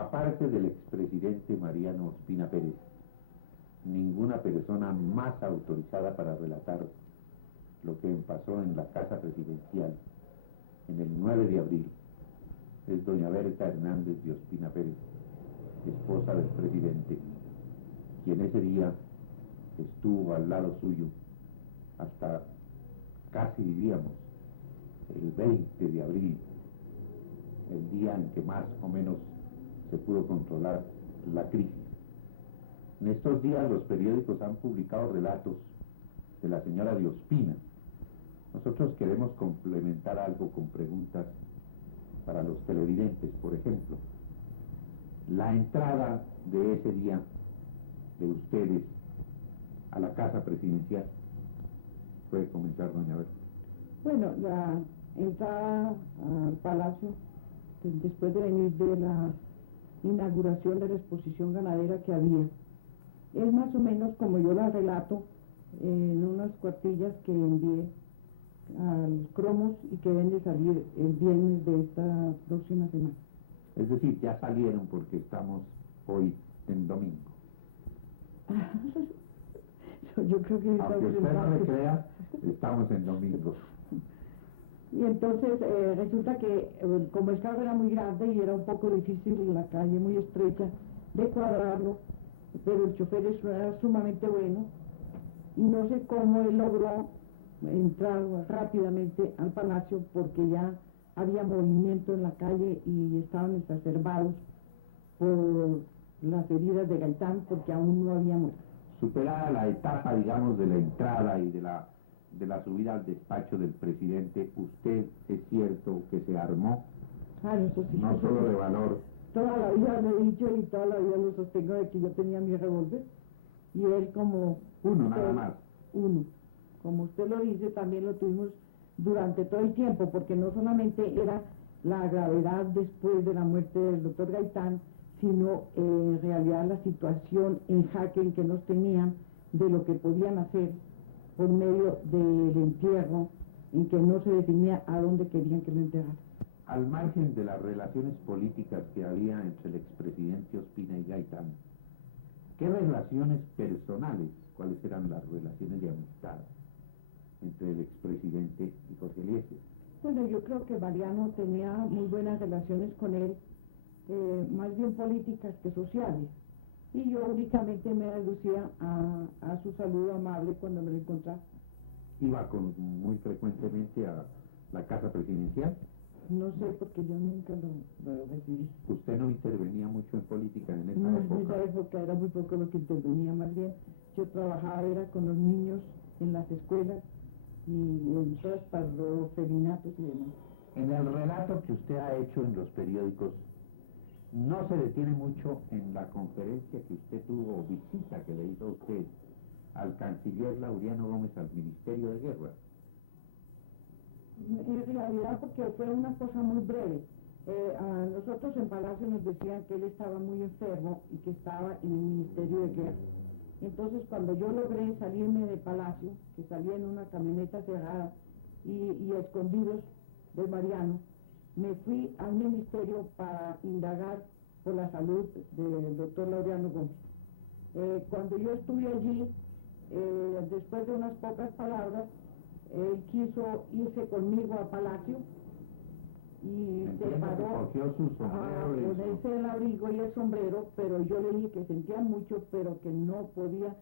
Aparte del expresidente Mariano Ospina Pérez, ninguna persona más autorizada para relatar lo que pasó en la Casa Presidencial en el 9 de abril es doña Berta Hernández de Ospina Pérez, esposa del presidente, quien ese día estuvo al lado suyo hasta casi diríamos el 20 de abril, el día en que más o menos se pudo controlar la crisis. En estos días los periódicos han publicado relatos de la señora de Ospina. Nosotros queremos complementar algo con preguntas para los televidentes. Por ejemplo, la entrada de ese día de ustedes a la Casa Presidencial. Puede comenzar, doña Berta. Bueno, la entrada al Palacio, después de venir de la inauguración de la exposición ganadera que había, es más o menos como yo la relato en unas cuartillas que envié al Cromos y que deben de salir el viernes de esta próxima semana. Es decir, ya salieron porque estamos hoy en domingo. Yo creo que aunque usted no me crea, estamos en domingo. Y entonces resulta que como el carro era muy grande y era un poco difícil, la calle muy estrecha, de cuadrarlo, pero el chofer era sumamente bueno y no sé cómo él logró entrar rápidamente al palacio porque ya había movimiento en la calle y estaban exacerbados por las heridas de Gaitán porque aún no había muerto. Superada la etapa, digamos, de la entrada y de la subida al despacho del presidente, usted es cierto que se armó, Eso sí, no solo de valor. Toda la vida lo he dicho y toda la vida lo sostengo de que yo tenía mi revólver y él como... Uno nada más. Uno. Como usted lo dice, también lo tuvimos durante todo el tiempo, porque no solamente era la gravedad después de la muerte del doctor Gaitán, sino en realidad la situación en jaque en que nos tenían de lo que podían hacer por medio del entierro, en que no se definía a dónde querían que lo enterraran. Al margen de las relaciones políticas que había entre el expresidente Ospina y Gaitán, ¿qué relaciones personales, cuáles eran las relaciones de amistad entre el expresidente y Jorge Eliezer? Bueno, yo creo que Mariano tenía muy buenas relaciones con él, más bien políticas que sociales. Y yo únicamente me reducía a su saludo amable cuando me lo encontraba. ¿Iba muy frecuentemente a la Casa Presidencial? No sé, porque yo nunca lo recibí. ¿Usted no intervenía mucho en política en esa No, época? en esa época era muy poco lo que intervenía, más bien yo trabajaba era con los niños en las escuelas y en todas los orfelinatos y demás. En el relato que usted ha hecho en los periódicos, no se detiene mucho en la conferencia que usted tuvo, o visita que le hizo a usted al canciller Laureano Gómez al Ministerio de Guerra. En realidad porque fue una cosa muy breve. A nosotros en Palacio nos decían que él estaba muy enfermo y que estaba en el Ministerio de Guerra. Entonces cuando yo logré salirme de Palacio, que salía en una camioneta cerrada y escondidos de Mariano, me fui al ministerio para indagar por la salud del doctor Laureano Gómez. Cuando yo estuve allí, después de unas pocas palabras, él quiso irse conmigo a Palacio y se paró a ponerse el abrigo y el sombrero, pero yo le dije que sentía mucho, pero que no podía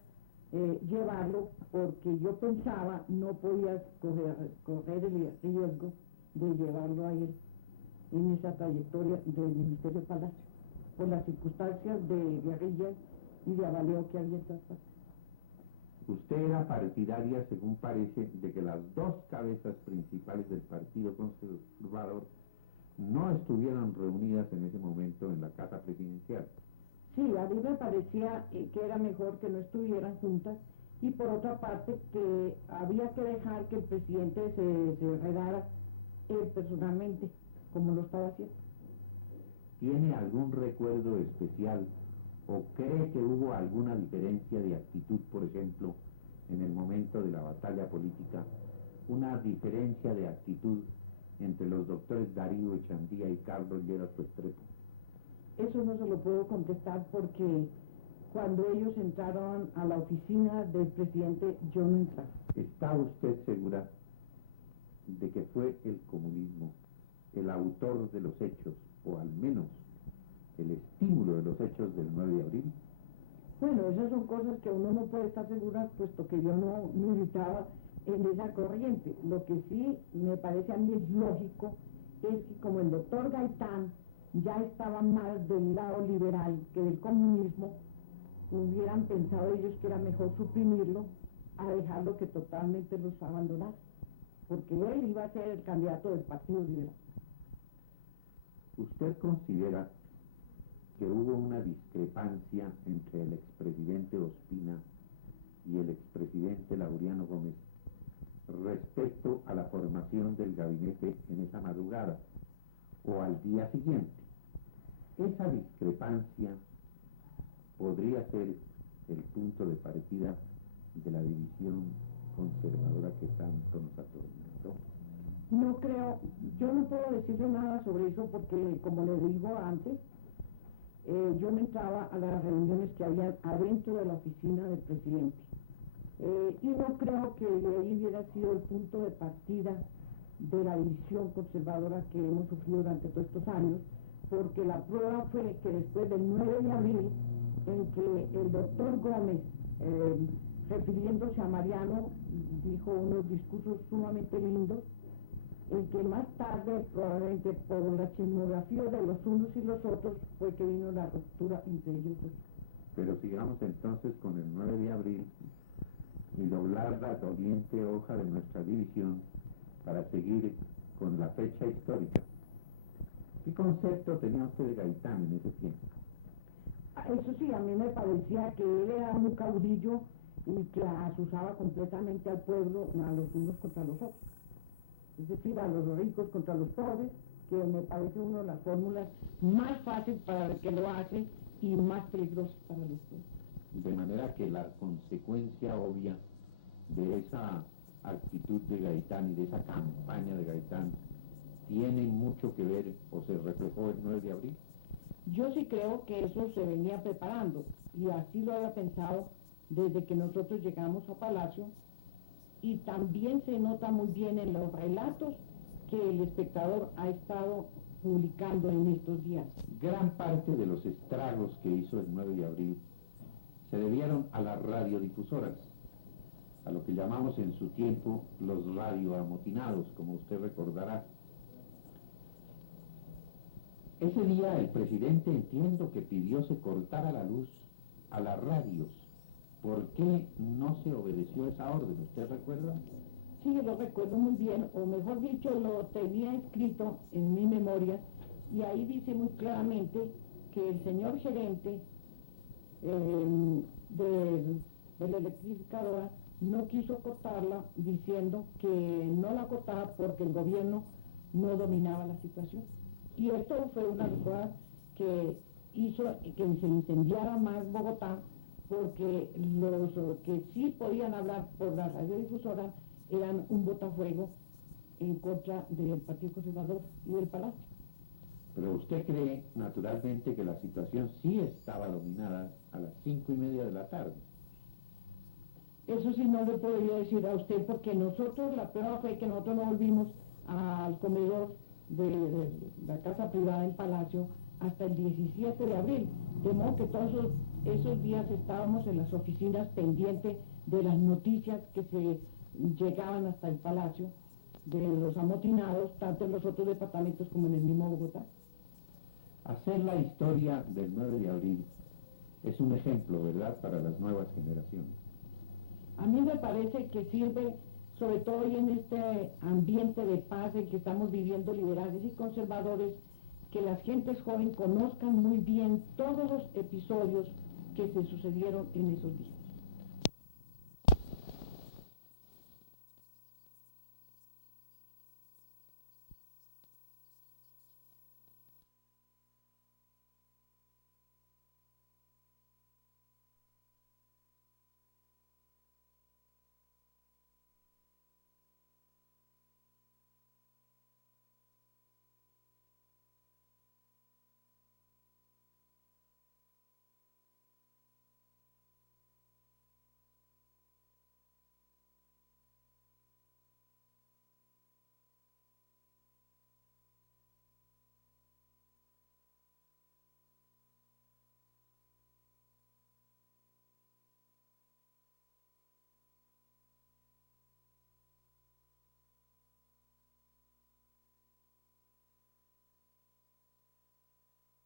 llevarlo porque yo pensaba no podía correr el riesgo de llevarlo a él en esa trayectoria del Ministerio de Palacio, por las circunstancias de guerrilla y de avaleo que había en todas partes. Usted era partidaria, según parece, de que las dos cabezas principales del Partido Conservador no estuvieran reunidas en ese momento en la Casa Presidencial. Sí, a mí me parecía que era mejor que no estuvieran juntas y por otra parte que había que dejar que el presidente se enredara él personalmente, como lo estaba haciendo. ¿Tiene algún recuerdo especial o cree que hubo alguna diferencia de actitud, por ejemplo, en el momento de la batalla política, una diferencia de actitud entre los doctores Darío Echandía y Carlos Lleras Restrepo? Eso no se lo puedo contestar porque cuando ellos entraron a la oficina del presidente, yo no entraba. ¿Está usted segura de que fue el comunismo el autor de los hechos, o al menos el estímulo de los hechos del 9 de abril? Bueno, esas son cosas que uno no puede estar segura, puesto que yo no militaba en esa corriente. Lo que sí me parece a mí es lógico es que como el doctor Gaitán ya estaba más del lado liberal que del comunismo, hubieran pensado ellos que era mejor suprimirlo a dejarlo que totalmente los abandonara, porque él iba a ser el candidato del Partido Liberal. ¿Usted considera que hubo una discrepancia entre el expresidente Ospina y el expresidente Laureano Gómez respecto a la formación del gabinete en esa madrugada o al día siguiente? Esa discrepancia podría ser el punto de partida de la división conservadora que tanto nos atormentó. No creo, yo no puedo decirle nada sobre eso porque, como le digo antes, yo no entraba a las reuniones que había adentro de la oficina del presidente. Y no creo que de ahí hubiera sido el punto de partida de la división conservadora que hemos sufrido durante todos estos años, porque la prueba fue que después del 9 de abril, en que el doctor Gómez, refiriéndose a Mariano, dijo unos discursos sumamente lindos, en que más tarde, probablemente por la chismografía de los unos y los otros, fue que vino la ruptura entre ellos dos. Pero sigamos entonces con el 9 de abril y doblar la doliente hoja de nuestra división para seguir con la fecha histórica. ¿Qué concepto tenía usted de Gaitán en ese tiempo? Eso sí, a mí me parecía que él era un caudillo y que asusaba completamente al pueblo, a los unos contra los otros. Es decir, a los ricos contra los pobres, que me parece una de las fórmulas más fáciles para el que lo hace y más peligrosas para los pobres. De manera que la consecuencia obvia de esa actitud de Gaitán y de esa campaña de Gaitán tiene mucho que ver o se reflejó el 9 de abril. Yo sí creo que eso se venía preparando y así lo había pensado desde que nosotros llegamos a Palacio, y también se nota muy bien en los relatos que el Espectador ha estado publicando en estos días. Gran parte de los estragos que hizo el 9 de abril se debieron a las radiodifusoras, a lo que llamamos en su tiempo los radioamotinados, como usted recordará. Ese día el presidente, entiendo que pidió se cortara la luz a las radios. ¿Por qué no se obedeció esa orden? ¿Usted recuerda? Sí, lo recuerdo muy bien, o mejor dicho, lo tenía escrito en mi memoria, y ahí dice muy claramente que el señor gerente de la electrificadora no quiso cortarla, diciendo que no la cortaba porque el gobierno no dominaba la situación. Y esto fue una de las cosas que hizo que se incendiara más Bogotá, porque los que sí podían hablar por la radiodifusora eran un botafuego en contra del Partido Conservador y del Palacio. Pero usted cree, naturalmente, que la situación sí estaba dominada a las 5:30 de la tarde. Eso sí no le podría decir a usted, porque nosotros, la prueba fue que nosotros no volvimos al comedor de la casa privada del Palacio hasta el 17 de abril, de modo que todos esos días estábamos en las oficinas pendientes de las noticias que se llegaban hasta el Palacio, de los amotinados, tanto en los otros departamentos como en el mismo Bogotá. Hacer la historia del 9 de abril es un ejemplo, ¿verdad?, para las nuevas generaciones. A mí me parece que sirve, sobre todo hoy en este ambiente de paz en que estamos viviendo liberales y conservadores, que las gentes jóvenes conozcan muy bien todos los episodios que se sucedieron en esos días.